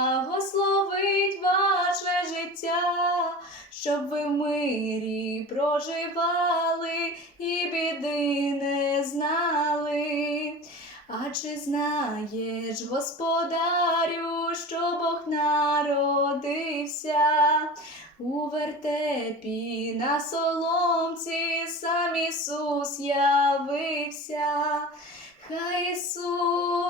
благословить ваше життя, щоб ви в мирі проживали і біди не знали. А чи знаєш, господарю, що Бог народився у вертепі на соломці, сам Ісус явився. Хай Ісус,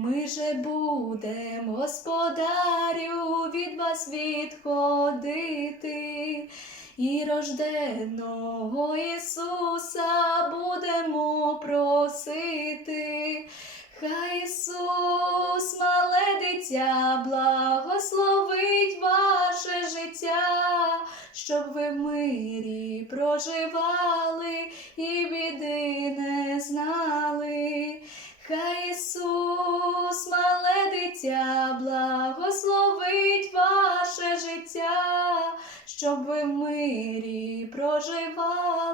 Ми же будем, господарю, від вас відходити, і рожденого Ісуса будемо просити. Хай Ісус, мале дитя, благословить ваше життя, щоб ви в мирі проживали і біди благословить ваше життя, щоб ви мирі проживали.